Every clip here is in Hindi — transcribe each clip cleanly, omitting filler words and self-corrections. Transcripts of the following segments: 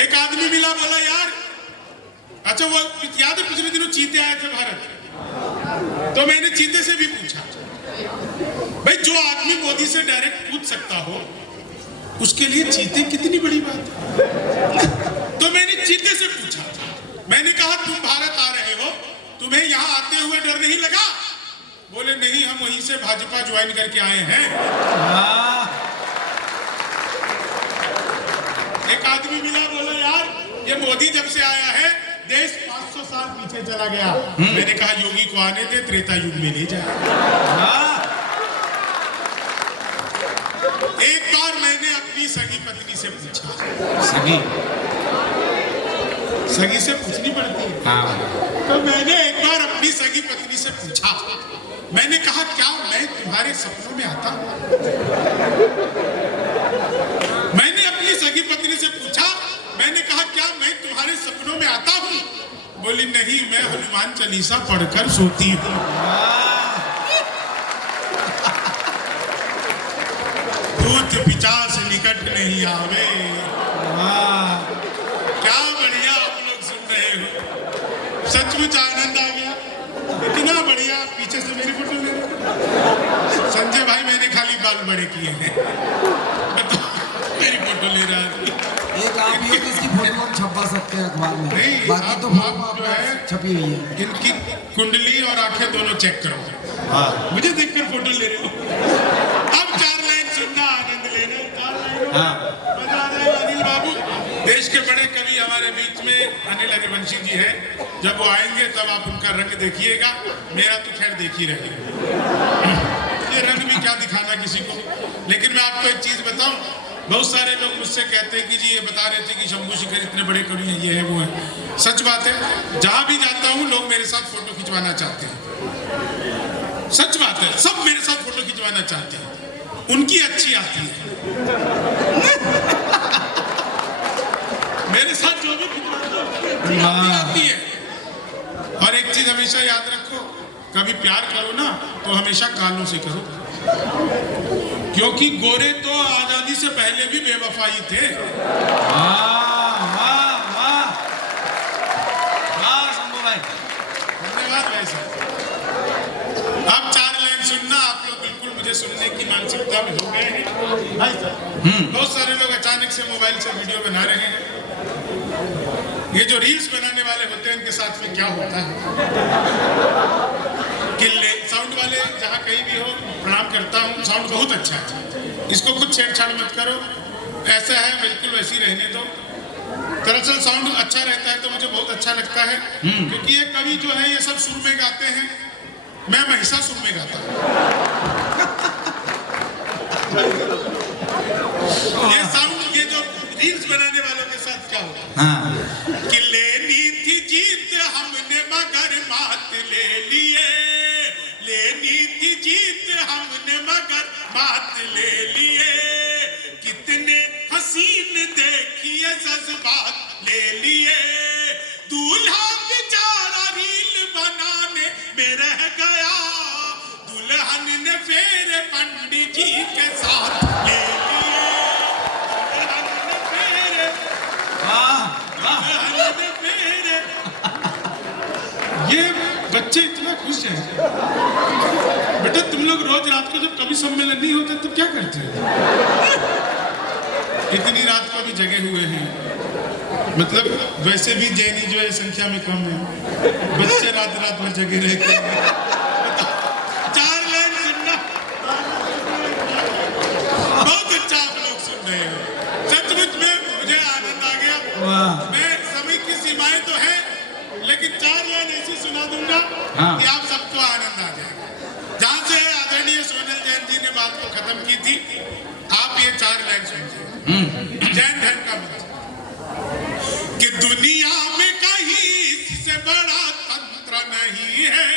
एक आदमी मिला, बोला यार, अच्छा वो याद है पिछले दिनों चीते आए थे भारत, तो मैंने चीते से भी पूछा, भाई जो आदमी मोदी से डायरेक्ट पूछ सकता हो उसके लिए चीते कितनी बड़ी बात है। तो मैंने चीते से पूछा, मैंने कहा तुम भारत आ रहे हो, तुम्हें यहाँ आते हुए डर नहीं लगा? बोले नहीं, हम वहीं से भाजपा ज्वाइन करके आए हैं। एक आदमी मिला, बोला यार ये मोदी जब से आया है देश 500 साल पीछे चला गया। मैंने कहा योगी को आने दे, त्रेता युग में ले जाए। एक बार मैंने अपनी सगी पत्नी से पूछा, सगी से पूछनी पड़ती है, तो मैंने एक बार अपनी सगी पत्नी से पूछा, मैंने कहा क्या मैं तुम्हारे सपनों में आता हूं? मैंने अपनी सगी पत्नी से पूछा, मैंने कहा क्या मैं तुम्हारे सपनों में आता हूं? बोली नहीं, मैं हनुमान चालीसा पढ़कर सोती हूं। भूत पिशाच निकट नहीं आवे। क्या बढ़िया आप लोग सुन रहे हो, सचमुच आनंद आ गया, इतना बढ़िया। पीछे से मेरी फोटो ले रहे संजय भाई, मैंने खाली बाल बड़े किए हैं, मेरी फोटो ले रहा है। एक आप ये किसकी फोटो हम छपवा सकते हैं अखबार में, बाकी तो आप जो है छपी हुई है। इनकी कुंडली और आंखें दोनों चेक करो, मुझे देखकर फोटो ले रहे हो। अब 4 लाइन सुनना, आनंद लेना। 4 लाइन बता रहे अनिल बाबू, देश के बड़े कवि हमारे बीच में अनिल अग्रवंशी जी है, जब वो आएंगे तब आप उनका रंग देखिएगा, मेरा तो खैर देख ही रहे। ये रंग भी क्या दिखाना किसी को। लेकिन मैं आपको एक चीज बताऊं, बहुत सारे लोग मुझसे कहते हैं कि जी ये बता रहे थे कि शंभू शेखर इतने बड़े कवि हैं, ये है वो है। सच बात है, जहां भी जाता हूं लोग मेरे साथ फोटो खिंचवाना चाहते हैं। सच बात है, सब मेरे साथ फोटो खिंचवाना चाहते हैं, उनकी अच्छी आती है। मेरे साथ जो भी खिंचवाता आती है। और एक चीज हमेशा याद रखो, कभी प्यार करो ना तो हमेशा कालों से करो, क्योंकि गोरे तो आजादी से पहले भी बेवफाई थे। धन्यवाद भाई साहब। अब 4 लाइन सुनना, आप लोग बिल्कुल मुझे सुनने की मानसिकता में हो गए हैं भाई साहब। बहुत सारे लोग अचानक से मोबाइल से वीडियो बना रहे हैं। ये जो रील्स बनाने वाले होते हैं इनके साथ में क्या होता है कि साउंड वाले जहाँ कहीं भी हो, प्रणाम करता हूँ, साउंड बहुत अच्छा है, इसको कुछ छेड़छाड़ मत करो, ऐसा है बिल्कुल वैसी रहने दो। दरअसल साउंड अच्छा रहता है तो मुझे बहुत अच्छा लगता है, क्योंकि ये कवि जो है ये सब सुर में गाते हैं, मैं महिषासुर में गाता हूँ। ये साउंड, ये जो रील्स बनाने वालों के साथ क्या होगा कि लेनी थी जीत हमने मगर मात ले लिए, लेनी थी जीत हमने मगर मात ले लिए, कितने हसीन देखिए जज्बात ले लिए, दूल्हा बेचारा रील बनाने में रह गया, दुल्हन ने फेरे पंडित जी के साथ ले लिए, दुल्हन ने फेरे, दुल्हन ने फेरे। ये बच्चे इतना खुश हैं। बेटा तुम लोग रोज रात को जब कवि सम्मेलन नहीं होते तो क्या करते हो? इतनी रात को भी जगे हुए हैं, मतलब वैसे भी जैनी जो है संख्या में कम है, बच्चे रात रात भर जगे रहते हैं। 4 लाइन सुनना, बहुत अच्छा आप लोग सुन रहे हो, सचमुच में मुझे आनंद आ गया। मैं समय की सीमाएं तो है, लेकिन 4 लाइन ऐसी सुना दूंगा कि आप सबको आनंद आ जाएगा। जहां से आदरणीय सोनल जैन जी ने बात को खत्म की थी, आप ये 4 लाइन सुनिए। जैन धर्म का मंत्र कि दुनिया में कहीं इससे बड़ा तंत्र नहीं है,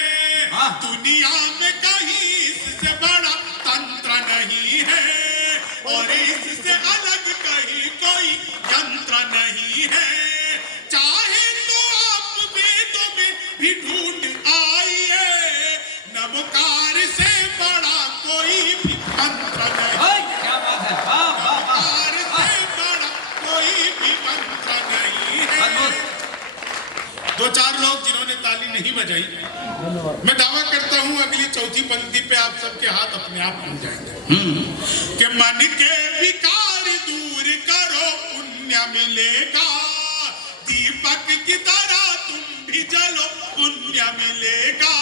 दुनिया में कहीं इससे बड़ा तंत्र नहीं है, और इससे अलग कहीं कोई यंत्र नहीं है, चाहे तो आप वेदों में भी ढूंढ आइए, नमकार से बड़ा कोई भी मंत्र नहीं, क्या बात है, नमकार से बड़ा कोई भी मंत्र नहीं। दो चार लोग जिन्होंने ताली नहीं बजाई, मैं दावा करता हूं अगली चौथी पंक्ति पे आप सबके हाथ अपने आप बन जाएंगे कि मन के विकार दूर करो पुण्य मिलेगा, दीपक की तरह तुम भी जलो पुण्य मिलेगा,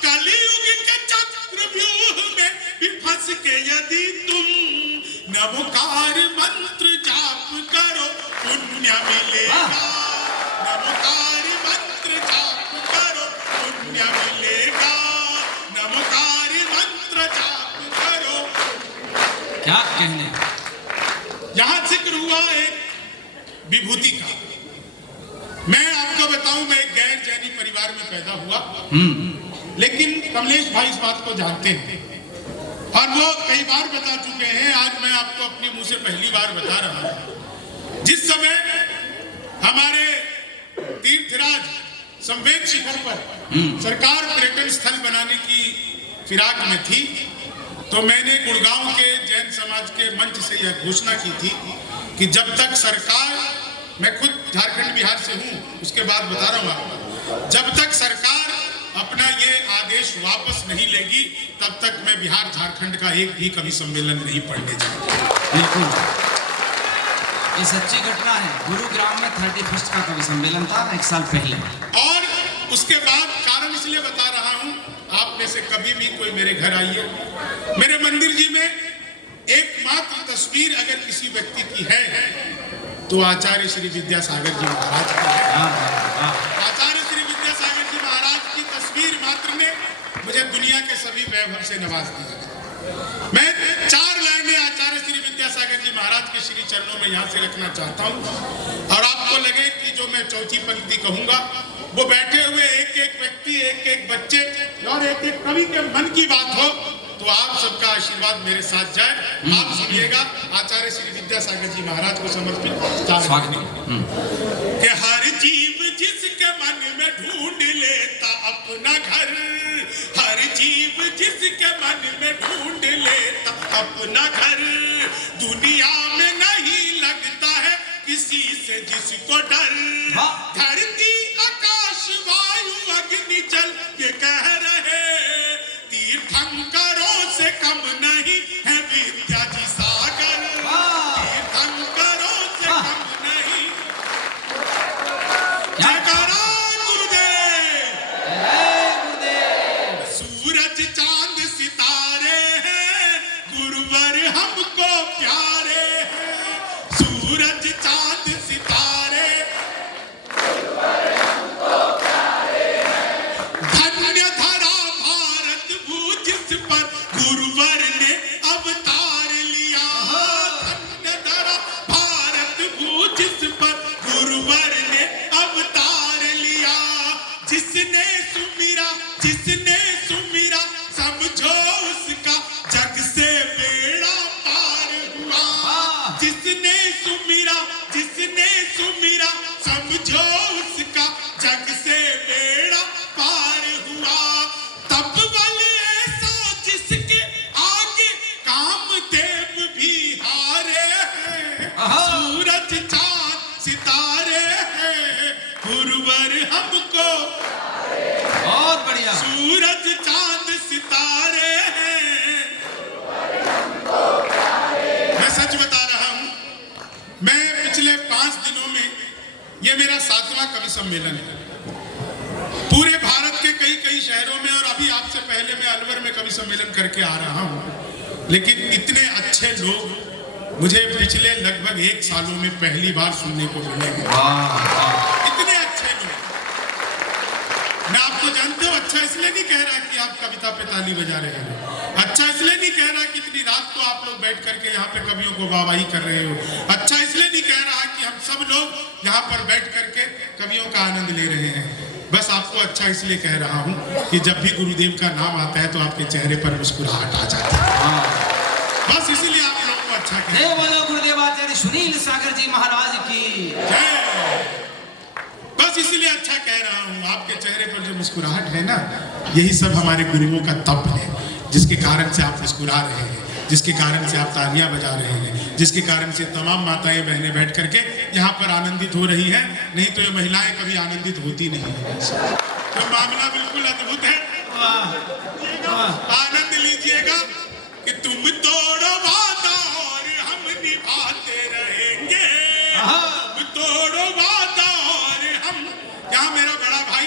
कलयुग के चक्रव्यूह में भी फंस के यदि तुम नमोकार मंत्र जाप करो पुण्य मिलेगा, नमोकार मंत्र जाप करो पुण्य मिलेगा, नमोकार मंत्र जाप करो। क्या कहने, यहां जिक्र हुआ एक विभूति का। मैं आपको बताऊं, मैं एक गैर जैनी परिवार में पैदा हुआ, लेकिन कमलेश भाई इस बात को जानते हैं और वो कई बार बता चुके हैं। आज मैं आपको अपने मुंह से पहली बार बता रहा हूं। जिस समय हमारे तीर्थराज संवेद शिखर पर सरकार पर्यटन स्थल बनाने की फिराक में थी, तो मैंने गुड़गांव के जैन समाज के मंच से यह घोषणा की थी कि जब तक सरकार, मैं खुद झारखंड बिहार से हूं, उसके बाद बता रहा हूं आपको, जब तक सरकार अपना ये आदेश वापस नहीं लेगी तब तक मैं बिहार झारखंड का एक भी कवि सम्मेलन नहीं पढ़ने जाऊंगा। बिल्कुल, ये सच्ची घटना है। गुरुग्राम में 31 का कवि सम्मेलन था 1 साल पहले, और उसके बाद कारण इसलिए बता रहा हूं, आप में से कभी भी कोई मेरे घर आइए, मेरे मंदिर जी में एकमात्र तस्वीर अगर किसी व्यक्ति की है तो आचार्य श्री विद्यासागर जी महाराज की है। आचार्य श्री विद्यासागर जी महाराज की तस्वीर मात्र ने मुझे दुनिया के सभी वैभव से नवाज दिया। मैं 4 लाइनें आचार्य श्री विद्यासागर जी महाराज के श्री चरणों में यहाँ से रखना चाहता हूँ, और आपको लगे कि जो मैं चौथी पंक्ति कहूंगा वो बैठे हुए एक एक व्यक्ति, एक एक बच्चे और एक एक कवि के मन की बात हो, तो आप सबका आशीर्वाद मेरे साथ जाए। आप सुनिएगा आचार्य श्री विद्यासागर जी महाराज को समर्पित कि हर जीव जिसके मन में ढूंढ लेता अपना घर, हर जीव जिसके मन में ढूंढ लेता अपना घर, दुनिया में नहीं लगता है किसी से जिसको डर, धरती आकाश वायु अग्नि जल ये कह रहे तीर्थंकरों से कम नहीं है विद्या जी सागर, तीर्थंकरों से कम नहीं। जयकारा गुरुदेव, सूरज चांद सितारे हैं गुरुवर हमको प्यारे हैं, सूरज चांद सितारे गुरुवर हमको प्यारे हैं, धन्य धरा भारत भूज जिस पर गुरुवर ने अवतार लिया, धन्य धरा भारत भूज जिस पर गुरुवर ने अवतार लिया, जिसने सुमिरा समझो उसका जग से बेड़ा पार हुआ, जिसने सुमिरा समझो उसका जग से बेड़ा पार हुआ, तब बल ऐसा जिसके आगे कामदेव भी हारे हैं, सूरज चांद सितारे हैं गुरुवर हमको, बहुत बढ़िया, सूरज चांद सितारे हैं। मैं सच बता रहा हूं, मैं पिछले 5 दिनों में, ये मेरा 7वां कवि सम्मेलन है पूरे भारत के कई शहरों में, और अभी आपसे पहले मैं अलवर में कवि सम्मेलन करके आ रहा हूं, लेकिन इतने अच्छे लोग मुझे पिछले लगभग 1 सालों में पहली बार सुनने को मिलेंगे। इतने अच्छे लोग, मैं आपको जानते हो, अच्छा इसलिए नहीं कह रहा कि आप कविता पे ताली बजा रहे हो, अच्छा इसलिए नहीं कह रहा कि इतनी रात को आप लोग बैठ करके यहाँ पे कवियों को वाहवाही कर रहे हो, अच्छा इसलिए नहीं कह रहा कि हम सब लोग यहाँ पर बैठ करके कवियों का आनंद ले रहे हैं, बस आपको अच्छा इसलिए कह रहा हूँ कि जब भी गुरुदेव का नाम आता है तो आपके चेहरे पर मुस्कुराहट आ जाती है, बस इसीलिए आप लोगों को अच्छा कहते हैं। बोलो गुरुदेवाचार्य सुनील सागर जी महाराज की जय। बस इसलिए अच्छा कह रहा हूँ, आपके चेहरे पर जो मुस्कुराहट है ना, यही सब हमारे गुरुओं का तप है, जिसके कारण से आप मुस्कुरा रहे हैं, जिसके कारण से आप तालियां बजा रहे हैं, जिसके कारण से तमाम माताएं बहनें बैठ करके यहाँ पर आनंदित हो रही हैं, नहीं तो ये महिलाएं कभी आनंदित होती नहीं है। तो मामला बिल्कुल अद्भुत है। आनंद लीजिएगा कि तुम तोड़ो वादा और हम निभाते रहेंगे, तुम तोड़ो वादा और हम। यहाँ मेरा बड़ा भाई,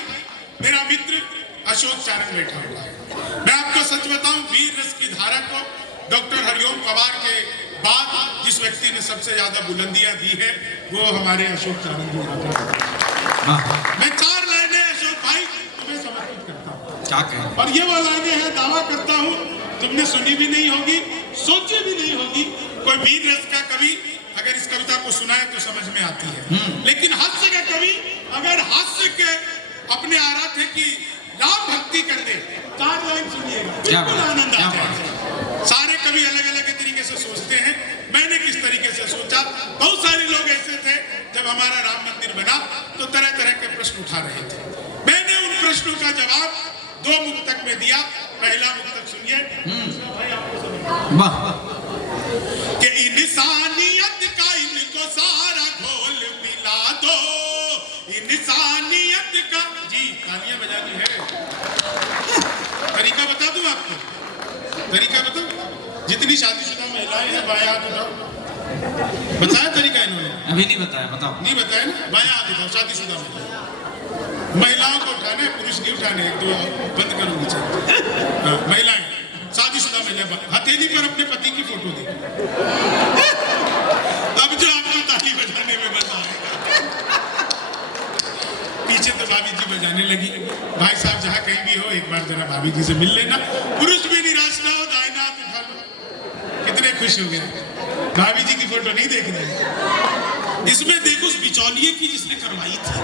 मेरा मित्र अशोक चारण बैठा हुआ है। मैं आपको सच बताऊं, वीर रस की धारा को डॉक्टर हरिओम पवार के बाद जिस व्यक्ति ने सबसे ज्यादा बुलंदियां दी है वो हमारे अशोक चारण जी। मैं 4 लाइनें अशोक भाई तुम्हें समर्पित करता हूं। क्या कहें? और ये वो लाइनें हैं, दावा करता हूं तुमने सुनी भी नहीं होगी, सोची भी नहीं होगी। कोई वीर रस का कवि अगर इस कविता को सुनाए तो समझ में आती है, लेकिन हास्य का कवि अगर हास्य के अपने आराध्य की राम भक्ति कर दे, 4 लाइन सुनिएगा, बिल्कुल आनंद आ जाएगा। सारे कवि अलग अलग तरीके से सोचते हैं, मैंने किस तरीके से सोचा। बहुत सारे लोग ऐसे थे, जब हमारा राम मंदिर बना तो तरह तरह के प्रश्न उठा रहे थे। मैंने उन प्रश्नों का जवाब 2 मुक्तक में दिया। पहला मुक्तक सुनिए कि इंसानियत का इनको सारा घोल मिला दो, इंसानियत का। जी तालियां बजानी है। तरीका बता दूं आपको, तरीका बताओ। जितनी शादीशुदा महिलाएं हैं बायां हाथ उठाओ। बताया तरीका इन्होंने? अभी नहीं बताया, बताओ। नहीं बताया ना? बायां हाथ उठाओ शादीशुदा महिलाओं को उठाना है, पुरुष नहीं उठाने। 1 2 बंद करो नीचे। महिलाएं, शादीशुदा महिला हथेली पर अपने पति की फोटो दी। अब जो आपको ताली बजाने में मजा आएगा। पीछे तो भाभी जी बजाने लगी। भाई साहब जहाँ कहीं भी हो, एक बार जरा भाभी जी से मिल लेना। पुरुष भी निराश ना हो, दाहिना हाथ उठा लो। कितने खुश हो गए। भाभी जी की फोटो नहीं देखनी है इसमें, देखो उस बिचौलिए की जिसने करवाई थी।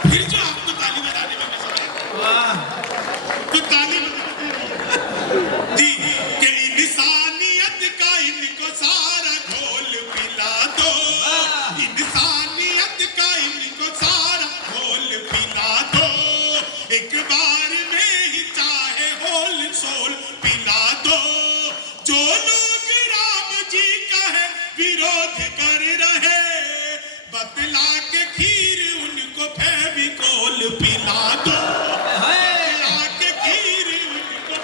फिर जो आपको ताली बजाने में मजा आएगा, तो ताली जी के इंसानियत का इनको सारा घोल पिला दो, इंसानियत का इनको सारा घोल पिला दो, एक बार में ही चाहे होल सोल पिला दो। जो लोग राम जी का है विरोध कर रहे, बतला के खीर उनको फेविकोल पिला दो, बतला के खीर उनको।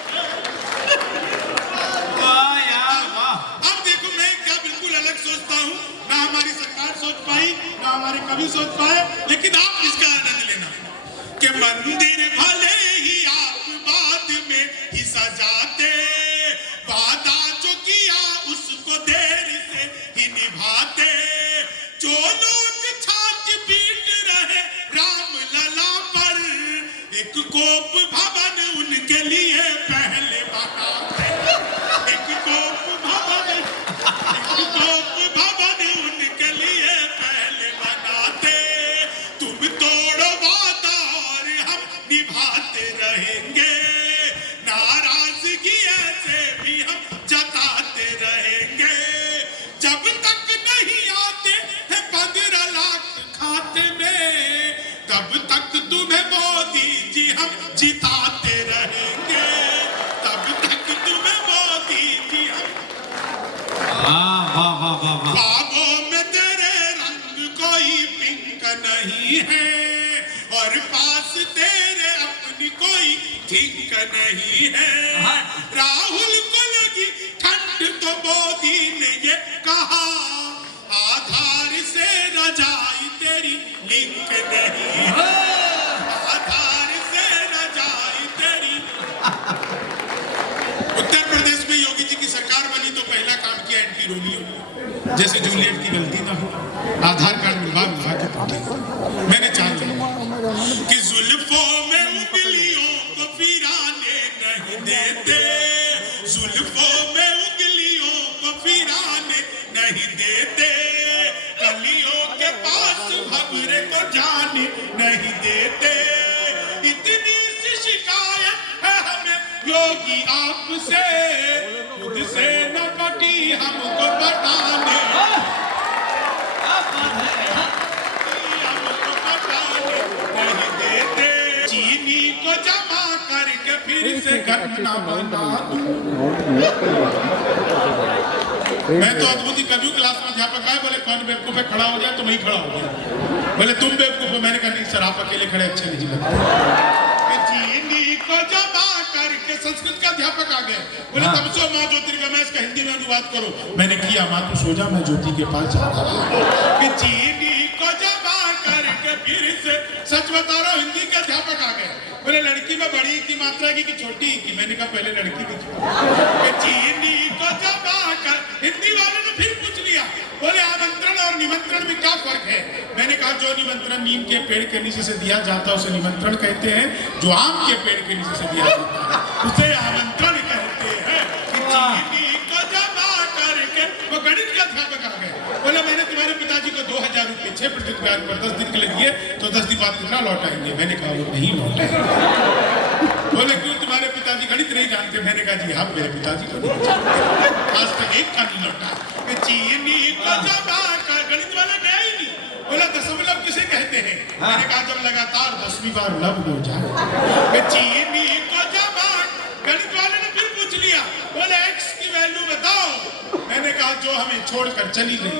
अब देखो मैं क्या बिल्कुल अलग सोचता हूँ, ना हमारी सरकार सोच पाई, ना हमारे कवि सोच पाए, लेकिन आप इसका आनंद लेना कि मंदिर भले ही आप बाद में ही सजाते, वादा जो किया उसको देर से ही निभाते। जो लोग छाछ पीट रहे राम लला पर, एक कोप भवन उनके लिए पहले बनाते, एक कोप भवन उनके लिए पहले बनाते। तुम तोड़ो वादा और हम निभाते रहेंगे, नाराजगी ऐसे भी हम जताते रहेंगे। जब तक नहीं आते हैं 15 लाख खाते में, तब तक तुम्हें मोदी जी हम जिताते रहेंगे, तब तक तुम्हें मोदी जी हम। ख्वाबों में तेरे रंग कोई पिंक नहीं है, और पास तेरे अपनी कोई ठीक नहीं है। राहुल को लगी ठंड तो मोदी ने ये कहा, आधार से रजाई तेरी लिंक नहीं है, आधार से रजाई तेरी। उत्तर प्रदेश में योगी जी की सरकार बनी तो पहला काम किया एंटी रोमियो, जैसे जूलियट की गलती ना हो, आधार कार्ड मिलवा के पहुंचे। मैंने 4 लिया कि जुल्फों में उंगलियों को फिराने नहीं देते, जुल्फों में उंगलियों को फिराने नहीं देते, कलियों के पास भंवरे को जाने नहीं देते। इतनी सी शिकायत है हमें योगी आपसे, खुद से न पटी हमको पटाने, हमको पटाने नहीं देते। चीनी को जमा करके फिर से घर ना बना दूं। मैं तो अद्भुत कभी क्लास में अध्यापक आए, बोले कौन बेवकूफ है खड़ा हो जाए, तो वही खड़ा हो गया। बोले तुम बेवकूफ हो। मैंने कहा नहीं सर, आप अकेले खड़े अच्छे नहीं लगते। चीनी को जमा करके संस्कृत का अध्यापक आ गए, बोले तब सो माँ ज्योतिर्गमय, इसका हिंदी में अनुवाद करो। मैंने किया, माँ तू सो जा, मैं ज्योति के पास जा रहा हूँ। चीनी को जमा करके फिर से, सच बता रहा हूँ, हिंदी के अध्यापक आ गए। बोले लड़की में बड़ी की मात्रा की छोटी की? मैंने कहा पहले लड़की की। चीनी को जमा कर, हिंदी वाले ने फिर पूछ लिया, बोले आमंत्रण और निमंत्रण में क्या फर्क है? मैंने कहा जो निमंत्रण नीम के पेड़ के नीचे से दिया जाता है उसे निमंत्रण कहते हैं, जो आम के पेड़ के नीचे से दिया जाता है उसे आमंत्रण कहते हैं। चीनी को जमा करके, वो गणित के अध्यापक आ गए। बोले मैंने तुम्हारे पिताजी को 2000 रुपये 6% ब्याज पर 10 दिन के लिए दिए, तो 10 दिन बाद कितना लौटाएंगे? मैंने कहा वो नहीं लौटाएंगे। बोले क्यों, तुम्हारे पिताजी गणित नहीं जानते? मैंने कहा जी हाँ, मेरे पिताजी को नहीं जानते, आज तक एक का नहीं लौटा। चीनी को जमा कर, गणित वाला गया ही नहीं। बोला दशमलव किसे कहते हैं? मैंने कहा जब लगातार 10वीं बार लव हो जाए। चीनी को जमा, गणित वाले ने फिर पूछ लिया, बोले x की वैल्यू बताओ। मैंने कहा जो हमें छोड़कर चली गई,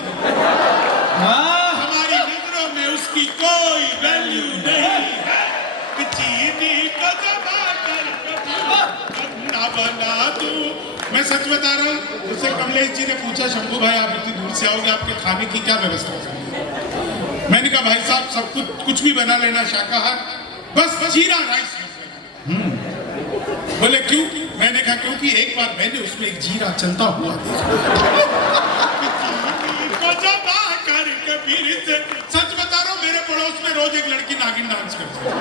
हमारी नजरों में उसकी कोई वैल्यू नहीं है। चीनी को जमा कर ना बना दूं। मैं सच बता रहा हूँ, उससे कमलेश जी ने पूछा, शंभू भाई आप इतनी दूर से आओगे, आपके खाने की क्या व्यवस्था है? मैंने कहा भाई साहब सब कुछ भी बना लेना शाकाहार, बस जीरा राइस। बोले क्यों? मैंने कहा क्योंकि एक बार मैंने उसमें एक जीरा चलता हुआ देखा। फिर से सच बता रहा हूँ, मेरे पड़ोस में रोज एक लड़की नागिन डांस करती है।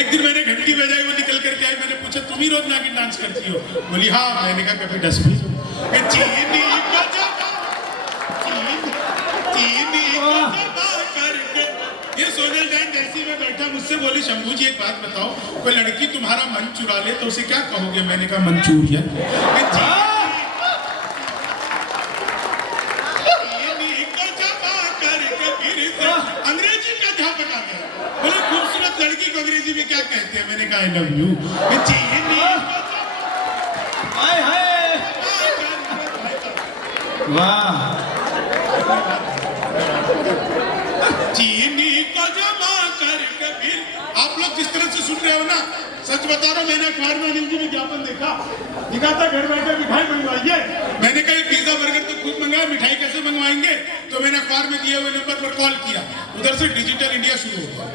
एक दिन मैंने घंटी बजाई, वो निकल करके आई। मैंने पूछा तुम ही रोज नागिन डांस करती हो? बोली हाँ। मैंने कहा कभी डस्टबिन चीनी को जमा, चीनी को जमा करके। ये सोनल जैन जैसी में बैठा मुझसे बोली, शंभू जी एक बात बताओ, कोई लड़की तुम्हारा मन चुरा ले तो उसे क्या कहोगे? मैंने कहा मंचूरियन। अंग्रेजी का अध्यापक आ गया, बोले खूबसूरत लड़की को अंग्रेजी में क्या कहते हैं? मैंने कहा आई लव यू। वाह, चीनी को जमा करके। फिर आप लोग जिस तरह से सुन रहे हो ना, सच बता रहा हूँ, मैंने अखबार में अनिल जी विज्ञापन देखा, लिखा था घर बैठे मिठाई मंगवाइए। मैंने कहा पिज्जा बर्गर तो खुद मंगाया, मिठाई कैसे मंगवाएंगे? तो मैंने अखबार में दिए हुए नंबर पर कॉल किया, उधर से डिजिटल इंडिया शुरू हो गया।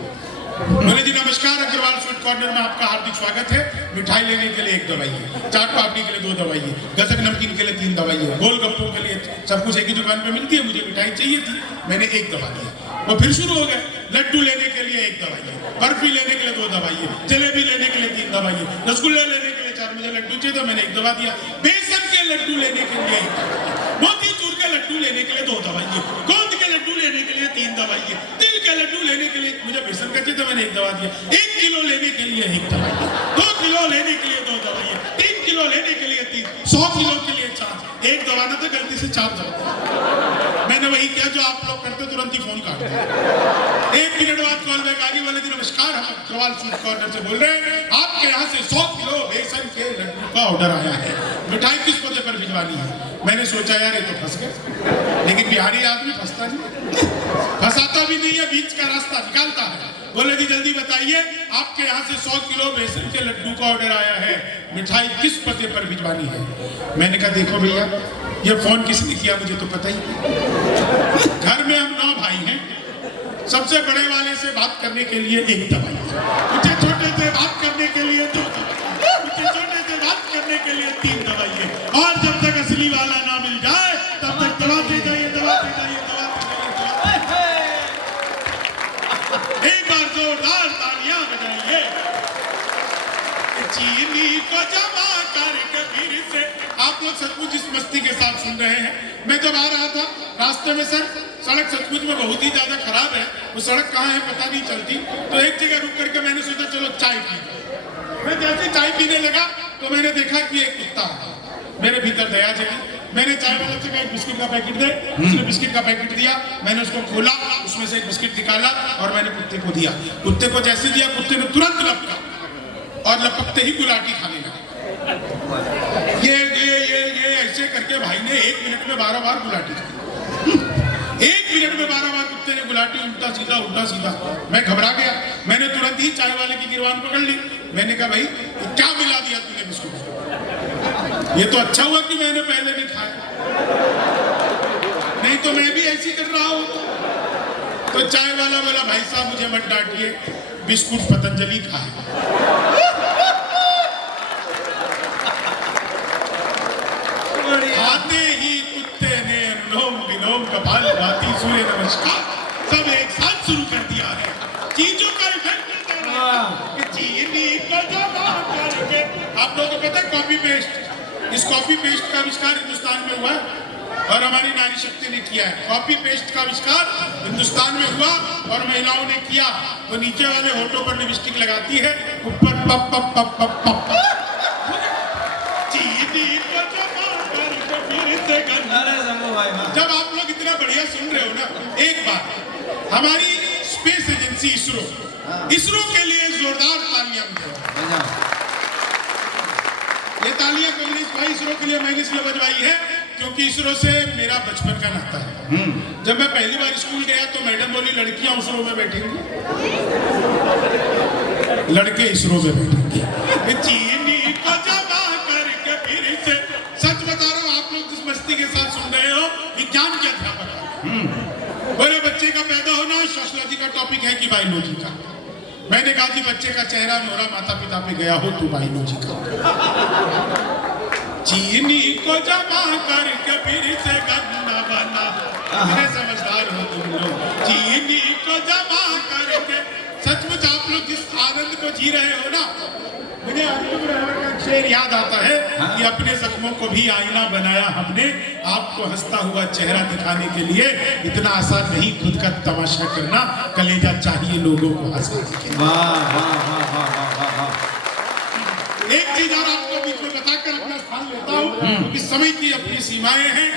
बोले जी नमस्कार, अग्रवाल स्वीट कॉर्नर में आपका हार्दिक स्वागत है। मिठाई लेने के लिए 1 दवाई है, चाट पापड़ी के लिए 2 दवाई है, गजक नमकीन के लिए 3 दवाई है, गोलगप्पों के लिए सब कुछ एक ही दुकान पे मिलती है। मुझे मिठाई चाहिए थी, मैंने 1 दवा दिया। वो फिर शुरू हो गए, लड्डू लेने के लिए 1 दवाई है, बर्फी लेने के लिए 2 दवाई है, जलेबी लेने के लिए 3 दवाई है, रसगुल्ला लेने के लिए 4। मुझे लड्डू चाहिए तो मैंने 1 दवा दिया। बेसन के लड्डू लेने के लिए 1 दवाई है, मोतीचूर के लड्डू लेने के लिए 2 दवाई है, गोंद के लड्डू लेने के लिए 3 दवाई है, तिल के लड्डू लेने के लिए, मुझे बेसन का चाहिए तो मैंने 1 दवा दिया। 1 किलो लेने के लिए 1 दवाई है, 2 किलो लेने के लिए 2 दवाई है, 3 किलो लेने के लिए 3, 100 किलो के लिए 4। 1 दवा ना तो गलती से 4 दवा। मैंने वही किया जो आप लोग करते, तुरंत ही फोन काट दिया। 1 मिनट बाद कॉल बैक आ गई, बोले जी नमस्कार, हम अग्रवाल स्वीट कॉर्नर से बोल रहे हैं, आपके यहाँ से 100 किलो बेसन के लड्डू का ऑर्डर आया है, मिठाई किस पते पर भिजवानी है? मैंने सोचा यार ये तो फंस गए, लेकिन बिहारी आदमी फंसता नहीं, फंसाता भी नहीं है, बीच का रास्ता निकालता है। बोले जी जल्दी बताइए, आपके यहाँ से 100 किलो बेसन के लड्डू का ऑर्डर आया है, मिठाई किस पते पर भिजवानी है? मैंने कहा देखो भैया, ये फोन किसने किया मुझे तो पता ही। घर में हम 9 भाई हैं, सबसे बड़े वाले से बात करने के लिए 1 दवाई, मुझे छोटे से बात करने के लिए 2 दवाई, मुझे छोटे से बात करने के लिए 3 दवाई है। और जब तक असली वाला ना मिल जाए तब तक दबाते जाइए, दबाते जाइए, दबाते जाइए। एक बार जोरदार तालियां बजाइए। चीनी को जमा करके फिर से। आप लोग सचमुच इस मस्ती के साथ सुन रहे हैं। मैं जब आ रहा था रास्ते में, सर सड़क सचमुच में बहुत ही ज्यादा खराब है, वो सड़क कहाँ है पता नहीं चलती, तो एक जगह रुक करके मैंने सोचा चलो चाय पी। मैं जैसे चाय पीने लगा तो मैंने देखा कि एक कुत्ता है, मेरे भीतर दया जगी। मैंने चाय वाले से कहा एक बिस्किट का पैकेट दे, उसने बिस्किट का पैकेट दिया, मैंने उसको खोला, उसमें से एक बिस्किट निकाला और मैंने कुत्ते को दिया। कुत्ते को जैसे दिया, कुत्ते ने तुरंत लपका, और लपकते ही गुलाटी खाने लगा। ये ऐसे करके भाई ने 1 मिनट में 12 बार गुलाटी खाई। 1 मिनट में 12 बार कुत्ते ने गुलाटी, उल्टा सीधा। मैं घबरा गया, मैंने तुरंत ही चाय वाले की गिरवान पकड़ ली। मैंने कहा भाई क्या मिला दिया तूने बिस्कुट? ये तो अच्छा हुआ कि मैंने पहले नहीं खाया, नहीं तो मैं भी ऐसी कर रहा होता। तो चाय वाला बोला भाई साहब मुझे मत डांटिए, बिस्कुट पतंजलि खाए। खाते ही कुत्ते ने अनुलोम विलोम कपालभाति सूर्य नमस्कार सब एक साथ शुरू कर दिया है। चीजों का इफेक्ट चीनी को जमा करके। आप लोगों को पता है कॉपी पेस्ट, इस कॉपी पेस्ट का आविष्कार हिंदुस्तान में हुआ और हमारी नारी शक्ति ने किया है। कॉपी पेस्ट का आविष्कार हिंदुस्तान में हुआ और महिलाओं ने किया। वो नीचे वाले होठों पर लिपस्टिक लगाती है, ऊपर पप पप पप पप पप चीनी को जमा करके फिर से करना। जब आप लोग इतना बढ़िया सुन रहे हो ना, एक बात हमारी स्पेस एजेंसी इसरो के लिए जोरदार तालियां बजाओ। ये तालियां कम्युनिस्ट भाई इसरो के लिए मैंने इसलिए बजवाई है क्योंकि इसरो से मेरा बचपन का नाता है। जब मैं पहली बार स्कूल गया तो मैडम बोली लड़कियां इसरो में बैठेंगी, लड़के इसरो में बैठेंगे। चीनी को जमा करके फिर से। सच बता रहा हूं, आप लोग जिस मस्ती के साथ सुन रहे हो विज्ञान के अध्यापक बोले बच्चे का पैदा होना सोशियोलॉजी का टॉपिक है कि बायोलॉजी का। मैंने कहा कि बच्चे का चेहरा मोरा माता पिता पे गया हो तो बायोलॉजी का। चीनी को जमा करके फिर से गन्ना बना। कितने समझदार हो तुम लोग। चीनी को जमा करके। सचमुच आप लोग जिस आनंद को जी रहे हो ना, मुझे अंतिम का शेर याद आता है कि अपने जख्मों को भी आईना बनाया हमने, आपको हंसता हुआ चेहरा दिखाने के लिए। इतना आसान नहीं खुद का तमाशा करना, कलेजा चाहिए लोगों को हंसाने के लिए। एक चीज और आपको बीच में बताकर अपना स्थान लेता हूँ क्योंकि समय की अपनी सीमाएं हैं।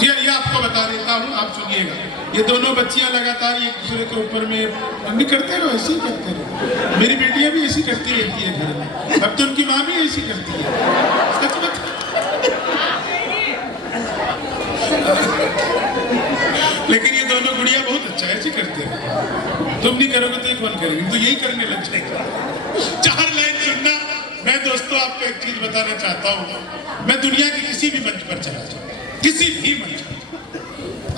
ये आपको बता देता हूँ, आप सुनिएगा। ये दोनों बच्चियां लगातार एक दूसरे के ऊपर में नहीं करते रहो, ऐसे ही करते रहो। मेरी बेटियां भी ऐसी करती रहती है घर में, अब तो उनकी माँ भी ऐसी करती है। सच बता लेकिन ये दोनों गुड़िया बहुत अच्छा ऐसे करते हैं। तुम नहीं करोगे तो कौन करेगी, तो यही करने लग जाएगा। 4 लाइन सुनना। मैं दोस्तों आपको एक चीज बताना चाहता हूँ। मैं दुनिया के किसी भी मंच पर चला जाऊँ, किसी भी मंच पर,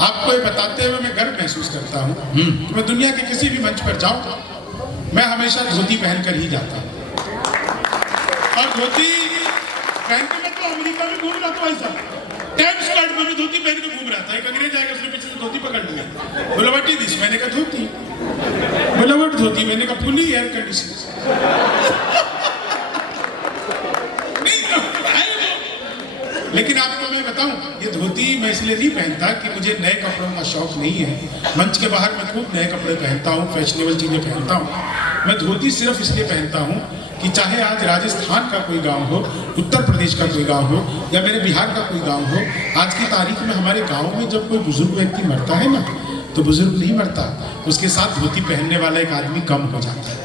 आपको ये बताते हुए मैं गर्व महसूस करता हूँ कि मैं दुनिया के किसी भी मंच पर जाऊँ, मैं हमेशा धोती पहनकर ही जाता हूँ। और धोती पहन के मैं तो अमेरिका में घूम रहा था, ऐसा टाइम स्क्वायर में भी धोती पहन के घूम रहा था। एक अंग्रेज आएगा, उसने पीछे से धोती पकड़ लिया, बोला व्हाट इज दिस? मैंने कहा धोती। बोला व्हाट धोती? मैंने कहा फुली एयर कंडीशन। लेकिन आपको मैं बताऊं, ये धोती मैं इसलिए नहीं पहनता कि मुझे नए कपड़ों का शौक नहीं है। मंच के बाहर मैं खूब नए कपड़े पहनता हूँ, फैशनेबल चीजें पहनता हूँ। मैं धोती सिर्फ इसलिए पहनता हूँ कि चाहे आज राजस्थान का कोई गांव हो, उत्तर प्रदेश का कोई गांव हो या मेरे बिहार का कोई गांव हो, आज की तारीख में हमारे गाँव में जब कोई बुजुर्ग व्यक्ति मरता है ना, तो बुजुर्ग नहीं मरता, उसके साथ धोती पहनने वाला एक आदमी कम हो जाता है।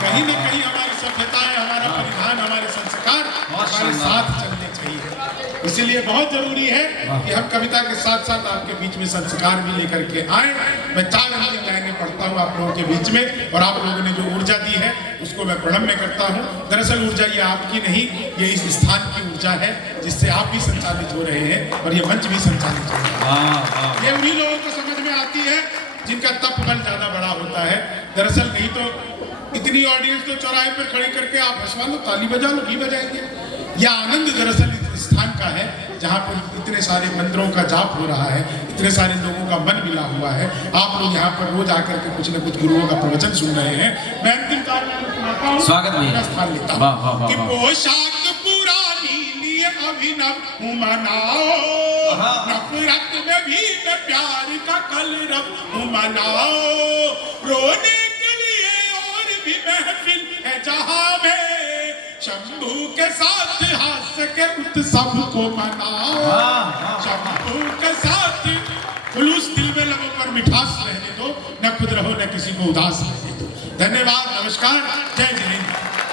कहीं ना कहीं हमारी सभ्यता है, हमारा परिधान, हमारे संस्कार हमारे साथ चलने चाहिए। इसीलिए बहुत जरूरी है कि हम कविता के साथ साथ आपके बीच में संस्कार भी लेकर के आए। मैं 4 अंतिम लाइनें पढ़ता हूँ आप लोगों के बीच में, और आप लोगों ने जो ऊर्जा दी है उसको मैं प्रणम्य करता हूँ। दरअसल ऊर्जा ये आपकी नहीं, ये इस स्थान की ऊर्जा है जिससे आप भी संचालित हो रहे हैं और ये मंच भी संचालित हो रहा है। ये उन्हीं लोगों को समझ में आती है जिनका तप बल ज्यादा बड़ा होता है। दरअसल नहीं तो इतनी ऑडियंस तो चौराहे पर खड़े करके आप हंसवा लो, ताली बजा लो, नहीं बजाएंगे। यह आनंद दरअसल इस स्थान का है जहाँ पर इतने सारे मंत्रों का जाप हो रहा है, इतने सारे लोगों का मन मिला हुआ है। आप लोग यहाँ पर रोज आकर के कुछ न कुछ गुरुओं का प्रवचन सुन रहे हैं। मैं अंतिम स्वागत स्थान लेता हूँ कि पोशाक पुरानी लिए अभिनव मनाओ, नफरत में भी मैं प्यार का कलरव मनाओ, रोने के लिए और भी महफिल है जहाँ में, शंभू के साथ हास्य के उत्सव को मनाओ, शंभू के साथ खुलूस दिल में लबों पर मिठास रहने दो, न खुद रहो न किसी को उदास रहने दो। धन्यवाद, नमस्कार, जय जिनेन्द्र।